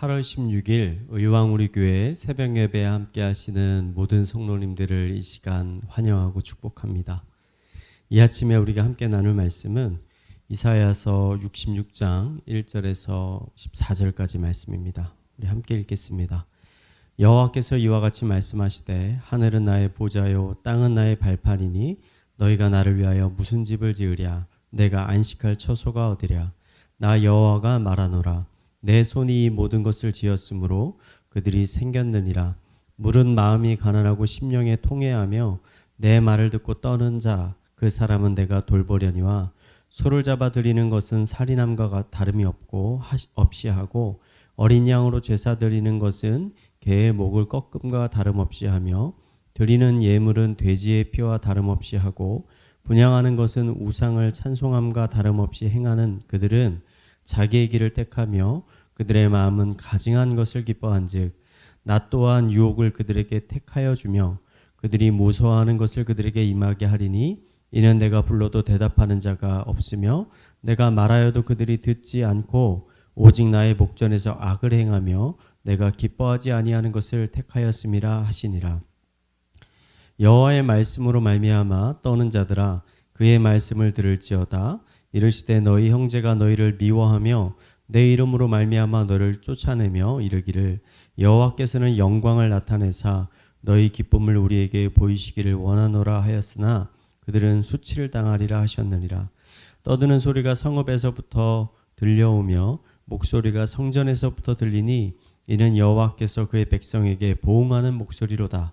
8월 16일 의왕우리교회 새벽예배에 함께 하시는 모든 성도님들을 이 시간 환영하고 축복합니다. 이 아침에 우리가 함께 나눌 말씀은 이사야서 66장 1절에서 14절까지 말씀입니다. 우리 함께 읽겠습니다. 여호와께서 이와 같이 말씀하시되 하늘은 나의 보좌요 땅은 나의 발판이니 너희가 나를 위하여 무슨 집을 지으랴. 내가 안식할 처소가 어디랴. 나 여호와가 말하노라. 내 손이 이 모든 것을 지었으므로 그들이 생겼느니라. 물은 마음이 가난하고 심령에 통회하며 내 말을 듣고 떠는 자 그 사람은 내가 돌보려니와 소를 잡아 드리는 것은 살인함과 다름이 없이 하고 어린 양으로 제사 드리는 것은 개의 목을 꺾음과 다름없이 하며 드리는 예물은 돼지의 피와 다름없이 하고 분향하는 것은 우상을 찬송함과 다름없이 행하는 그들은 자기의 길을 택하며 그들의 마음은 가증한 것을 기뻐한즉 나 또한 유혹을 그들에게 택하여 주며 그들이 무서워하는 것을 그들에게 임하게 하리니 이는 내가 불러도 대답하는 자가 없으며 내가 말하여도 그들이 듣지 않고 오직 나의 목전에서 악을 행하며 내가 기뻐하지 아니하는 것을 택하였음이라 하시니라. 여호와의 말씀으로 말미암아 떠는 자들아 그의 말씀을 들을지어다. 이르시되 너희 형제가 너희를 미워하며 내 이름으로 말미암아 너를 쫓아내며 이르기를 여호와께서는 영광을 나타내사 너희 기쁨을 우리에게 보이시기를 원하노라 하였으나 그들은 수치를 당하리라 하셨느니라. 떠드는 소리가 성읍에서부터 들려오며 목소리가 성전에서부터 들리니 이는 여호와께서 그의 백성에게 보응하는 목소리로다.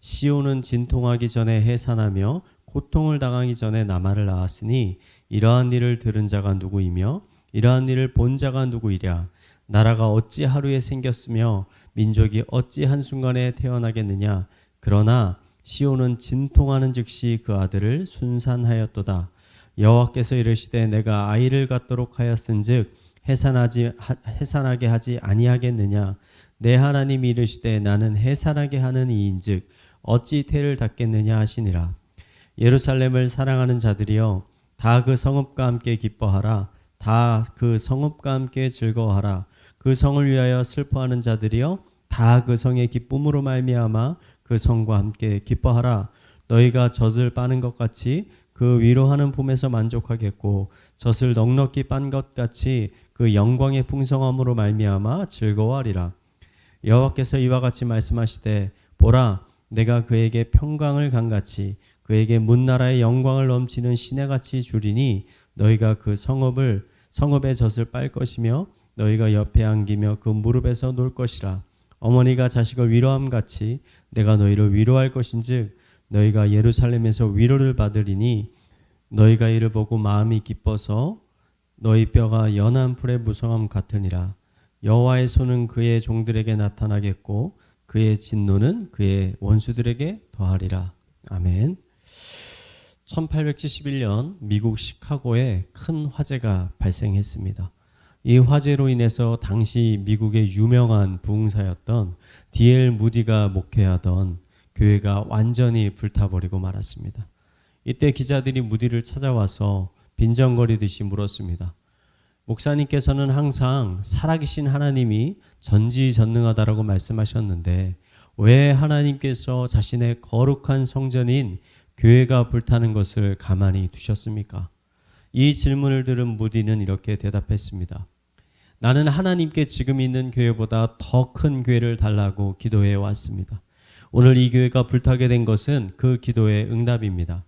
시온은 진통하기 전에 해산하며 고통을 당하기 전에 나말을 낳았으니 이러한 일을 들은 자가 누구이며 이러한 일을 본 자가 누구이랴. 나라가 어찌 하루에 생겼으며 민족이 어찌 한순간에 태어나겠느냐. 그러나 시온은 진통하는 즉시 그 아들을 순산하였도다. 여호와께서 이르시되 내가 아이를 갖도록 하였은즉 해산하게 하지 아니하겠느냐. 내 하나님이 이르시되 나는 해산하게 하는 이인즉 어찌 태를 닫겠느냐 하시니라. 예루살렘을 사랑하는 자들이여 다 그 성읍과 함께 기뻐하라. 다 그 성읍과 함께 즐거워하라. 그 성을 위하여 슬퍼하는 자들이여 다 그 성의 기쁨으로 말미암아 그 성과 함께 기뻐하라. 너희가 젖을 빠는 것 같이 그 위로하는 품에서 만족하겠고 젖을 넉넉히 빤 것 같이 그 영광의 풍성함으로 말미암아 즐거워하리라. 여호와께서 이와 같이 말씀하시되 보라 내가 그에게 평강을 강같이 그에게 문나라의 영광을 넘치는 시내같이 주리니 너희가 그 성읍의 젖을 빨 것이며 너희가 옆에 안기며 그 무릎에서 놀 것이라. 어머니가 자식을 위로함 같이 내가 너희를 위로할 것인즉 너희가 예루살렘에서 위로를 받으리니 너희가 이를 보고 마음이 기뻐서 너희 뼈가 연한 풀의 무성함 같으니라. 여호와의 손은 그의 종들에게 나타나겠고 그의 진노는 그의 원수들에게 더하리라. 아멘. 1871년 미국 시카고에 큰 화재가 발생했습니다. 이 화재로 인해서 당시 미국의 유명한 부흥사였던 D.L. 무디가 목회하던 교회가 완전히 불타버리고 말았습니다. 이때 기자들이 무디를 찾아와서 빈정거리듯이 물었습니다. 목사님께서는 항상 살아계신 하나님이 전지전능하다라고 말씀하셨는데 왜 하나님께서 자신의 거룩한 성전인 교회가 불타는 것을 가만히 두셨습니까? 이 질문을 들은 무디는 이렇게 대답했습니다. 나는 하나님께 지금 있는 교회보다 더 큰 교회를 달라고 기도해 왔습니다. 오늘 이 교회가 불타게 된 것은 그 기도의 응답입니다.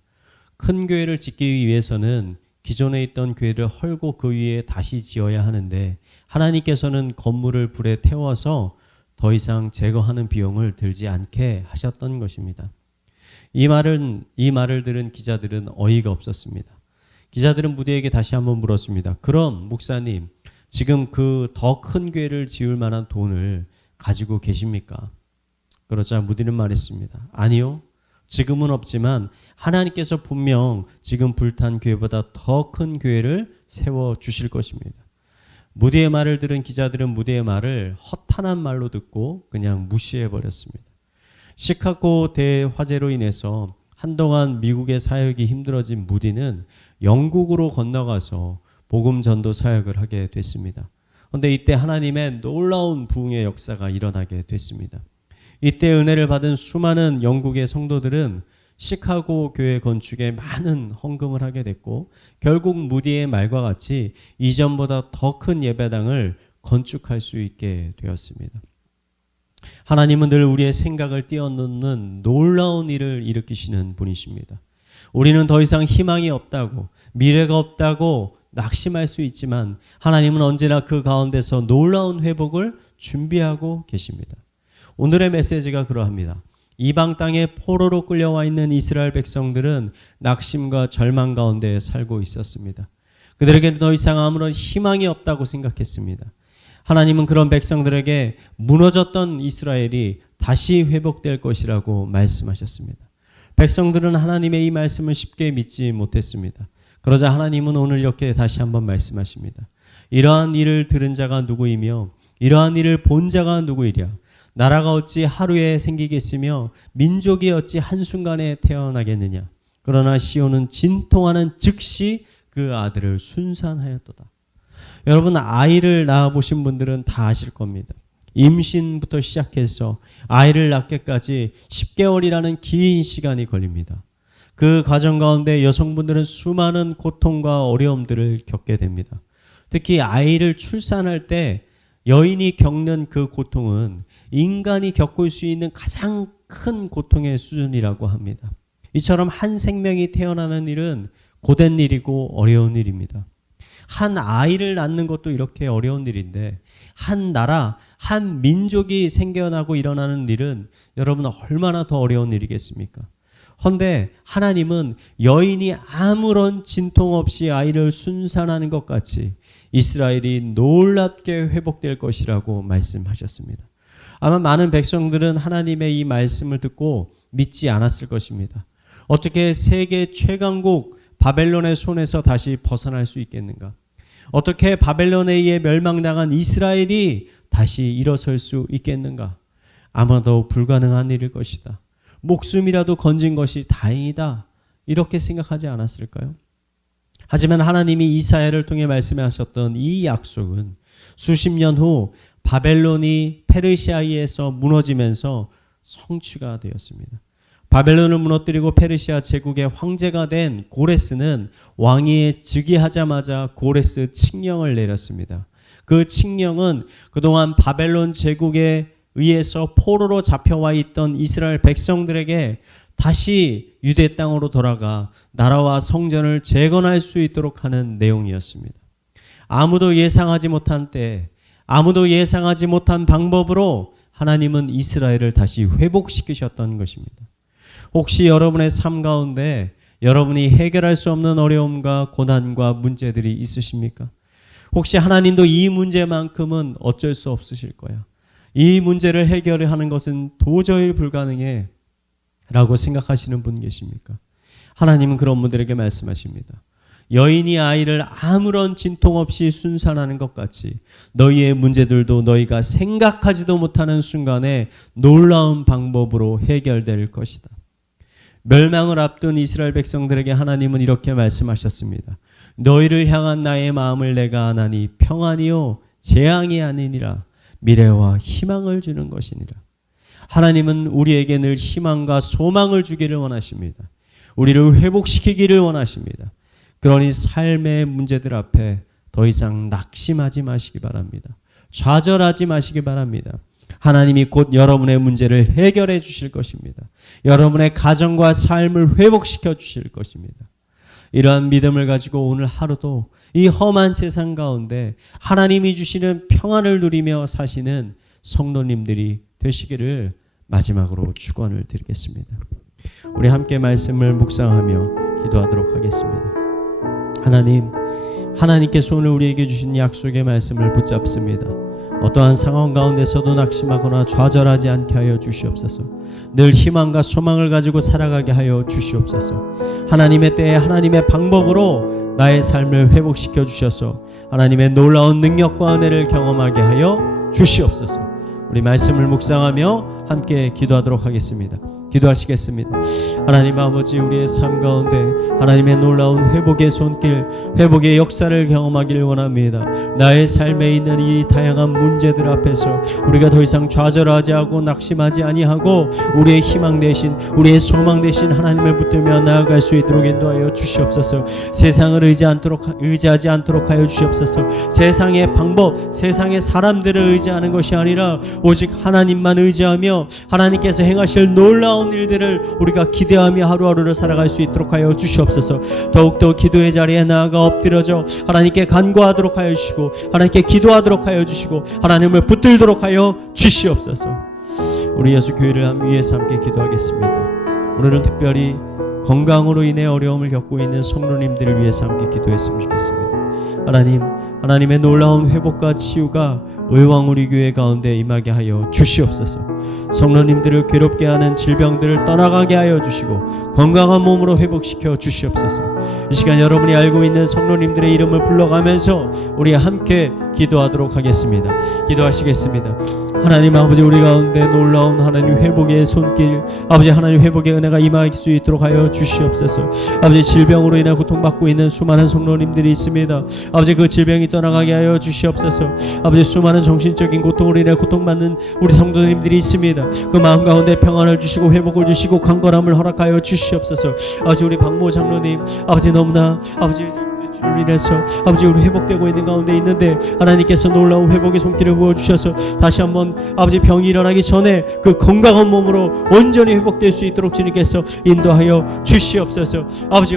큰 교회를 짓기 위해서는 기존에 있던 교회를 헐고 그 위에 다시 지어야 하는데 하나님께서는 건물을 불에 태워서 더 이상 제거하는 비용을 들지 않게 하셨던 것입니다. 이 말을 들은 기자들은 어이가 없었습니다. 기자들은 무디에게 다시 한번 물었습니다. 그럼 목사님 지금 그 더 큰 교회를 지을 만한 돈을 가지고 계십니까? 그러자 무디는 말했습니다. 아니요. 지금은 없지만 하나님께서 분명 지금 불탄 교회보다 더 큰 교회를 세워주실 것입니다. 무디의 말을 들은 기자들은 무디의 말을 허탄한 말로 듣고 그냥 무시해버렸습니다. 시카고 대화재로 인해서 한동안 미국의 사역이 힘들어진 무디는 영국으로 건너가서 복음 전도 사역을 하게 됐습니다. 그런데 이때 하나님의 놀라운 부흥의 역사가 일어나게 됐습니다. 이때 은혜를 받은 수많은 영국의 성도들은 시카고 교회 건축에 많은 헌금을 하게 됐고 결국 무디의 말과 같이 이전보다 더 큰 예배당을 건축할 수 있게 되었습니다. 하나님은 늘 우리의 생각을 뛰어넘는 놀라운 일을 일으키시는 분이십니다. 우리는 더 이상 희망이 없다고, 미래가 없다고 낙심할 수 있지만 하나님은 언제나 그 가운데서 놀라운 회복을 준비하고 계십니다. 오늘의 메시지가 그러합니다. 이방 땅에 포로로 끌려와 있는 이스라엘 백성들은 낙심과 절망 가운데 살고 있었습니다. 그들에게는 더 이상 아무런 희망이 없다고 생각했습니다. 하나님은 그런 백성들에게 무너졌던 이스라엘이 다시 회복될 것이라고 말씀하셨습니다. 백성들은 하나님의 이 말씀을 쉽게 믿지 못했습니다. 그러자 하나님은 오늘 이렇게 다시 한번 말씀하십니다. 이러한 일을 들은 자가 누구이며 이러한 일을 본 자가 누구이랴. 나라가 어찌 하루에 생기겠으며 민족이 어찌 한순간에 태어나겠느냐. 그러나 시온은 진통하는 즉시 그 아들을 순산하였도다. 여러분, 아이를 낳아보신 분들은 다 아실 겁니다. 임신부터 시작해서 아이를 낳기까지 10개월이라는 긴 시간이 걸립니다. 그 과정 가운데 여성분들은 수많은 고통과 어려움들을 겪게 됩니다. 특히 아이를 출산할 때 여인이 겪는 그 고통은 인간이 겪을 수 있는 가장 큰 고통의 수준이라고 합니다. 이처럼 한 생명이 태어나는 일은 고된 일이고 어려운 일입니다. 한 아이를 낳는 것도 이렇게 어려운 일인데 한 나라, 한 민족이 생겨나고 일어나는 일은 여러분 얼마나 더 어려운 일이겠습니까? 헌데 하나님은 여인이 아무런 진통 없이 아이를 순산하는 것 같이 이스라엘이 놀랍게 회복될 것이라고 말씀하셨습니다. 아마 많은 백성들은 하나님의 이 말씀을 듣고 믿지 않았을 것입니다. 어떻게 세계 최강국 바벨론의 손에서 다시 벗어날 수 있겠는가? 어떻게 바벨론에 의해 멸망당한 이스라엘이 다시 일어설 수 있겠는가? 아마도 불가능한 일일 것이다. 목숨이라도 건진 것이 다행이다. 이렇게 생각하지 않았을까요? 하지만 하나님이 이사야를 통해 말씀하셨던 이 약속은 수십 년 후 바벨론이 페르시아에서 무너지면서 성취가 되었습니다. 바벨론을 무너뜨리고 페르시아 제국의 황제가 된 고레스는 왕위에 즉위하자마자 고레스 칙령을 내렸습니다. 그 칙령은 그동안 바벨론 제국에 의해서 포로로 잡혀와 있던 이스라엘 백성들에게 다시 유대 땅으로 돌아가 나라와 성전을 재건할 수 있도록 하는 내용이었습니다. 아무도 예상하지 못한 때, 아무도 예상하지 못한 방법으로 하나님은 이스라엘을 다시 회복시키셨던 것입니다. 혹시 여러분의 삶 가운데 여러분이 해결할 수 없는 어려움과 고난과 문제들이 있으십니까? 혹시 하나님도 이 문제만큼은 어쩔 수 없으실 거야. 이 문제를 해결하는 것은 도저히 불가능해 라고 생각하시는 분 계십니까? 하나님은 그런 분들에게 말씀하십니다. 여인이 아이를 아무런 진통 없이 순산하는 것 같이 너희의 문제들도 너희가 생각하지도 못하는 순간에 놀라운 방법으로 해결될 것이다. 멸망을 앞둔 이스라엘 백성들에게 하나님은 이렇게 말씀하셨습니다. 너희를 향한 나의 마음을 내가 아나니 평안이요 재앙이 아니니라 미래와 희망을 주는 것이니라. 하나님은 우리에게 늘 희망과 소망을 주기를 원하십니다. 우리를 회복시키기를 원하십니다. 그러니 삶의 문제들 앞에 더 이상 낙심하지 마시기 바랍니다. 좌절하지 마시기 바랍니다. 하나님이 곧 여러분의 문제를 해결해 주실 것입니다. 여러분의 가정과 삶을 회복시켜 주실 것입니다. 이러한 믿음을 가지고 오늘 하루도 이 험한 세상 가운데 하나님이 주시는 평안을 누리며 사시는 성도님들이 되시기를 마지막으로 축원을 드리겠습니다. 우리 함께 말씀을 묵상하며 기도하도록 하겠습니다. 하나님, 하나님께서 오늘 우리에게 주신 약속의 말씀을 붙잡습니다. 어떠한 상황 가운데서도 낙심하거나 좌절하지 않게 하여 주시옵소서. 늘 희망과 소망을 가지고 살아가게 하여 주시옵소서. 하나님의 때에 하나님의 방법으로 나의 삶을 회복시켜 주셔서 하나님의 놀라운 능력과 은혜를 경험하게 하여 주시옵소서. 우리 말씀을 묵상하며 함께 기도하도록 하겠습니다. 기도하시겠습니다. 하나님 아버지, 우리의 삶 가운데 하나님의 놀라운 회복의 손길, 회복의 역사를 경험하기를 원합니다. 나의 삶에 있는 이 다양한 문제들 앞에서 우리가 더 이상 좌절하지 않고 낙심하지 아니하고 우리의 희망 대신, 우리의 소망 대신 하나님을 붙들며 나아갈 수 있도록 인도하여 주시옵소서. 세상을 의지하지 않도록 하여 주시옵소서. 세상의 방법, 세상의 사람들을 의지하는 것이 아니라 오직 하나님만 의지하며 하나님께서 행하실 놀라운 일들을 우리가 기대하며 하루하루를 살아갈 수 있도록 하여 주시옵소서. 더욱더 기도의 자리에 나아가 엎드려져 하나님께 간구하도록 하여 주시고, 하나님께 기도하도록 하여 주시고, 하나님을 붙들도록 하여 주시옵소서. 우리 예수 교회를 위해서 함께 기도하겠습니다. 오늘은 특별히 건강으로 인해 어려움을 겪고 있는 성도님들을 위해서 함께 기도했으면 좋겠습니다. 하나님의 놀라운 회복과 치유가 의왕 우리 교회 가운데 임하게 하여 주시옵소서. 성도님들을 괴롭게 하는 질병들을 떠나가게 하여 주시고 건강한 몸으로 회복시켜 주시옵소서. 이 시간 여러분이 알고 있는 성도님들의 이름을 불러가면서 우리 함께 기도하도록 하겠습니다. 기도하시겠습니다. 하나님 아버지, 우리 가운데 놀라운 하나님 회복의 손길, 아버지 하나님 회복의 은혜가 임할 수 있도록 하여 주시옵소서. 아버지, 질병으로 인해 고통받고 있는 수많은 성도님들이 있습니다. 아버지, 그 질병이 떠나가게 하여 주시옵소서. 아버지, 수많은 정신적인 고통으로 인해 고통받는 우리 성도님들이 있습니다. 그 마음 가운데 평안을 주시고 회복을 주시고 강건함을 허락하여 주시옵소서. 아버지, 우리 박모 장로님, 아버지 너무나 아버지 주를 인해서 아버지 우리 회복되고 있는 가운데 있는데 하나님께서 놀라운 회복의 손길을 부어주셔서 다시 한번 아버지 병이 일어나기 전에 그 건강한 몸으로 온전히 회복될 수 있도록 주님께서 인도하여 주시옵소서. 아버지,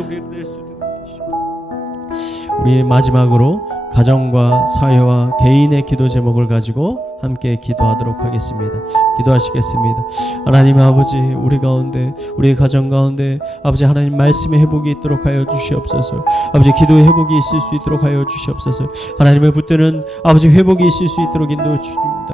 우리 마지막으로 가정과 사회와 개인의 기도 제목을 가지고 함께 기도하도록 하겠습니다. 기도하시겠습니다. 하나님 아버지, 우리 가운데, 우리 가정 가운데 아버지 하나님 말씀의 회복이 있도록 하여 주시옵소서. 아버지, 기도의 회복이 있을 수 있도록 하여 주시옵소서. 하나님을 붙드는 아버지 회복이 있을 수 있도록 인도해 주십니다.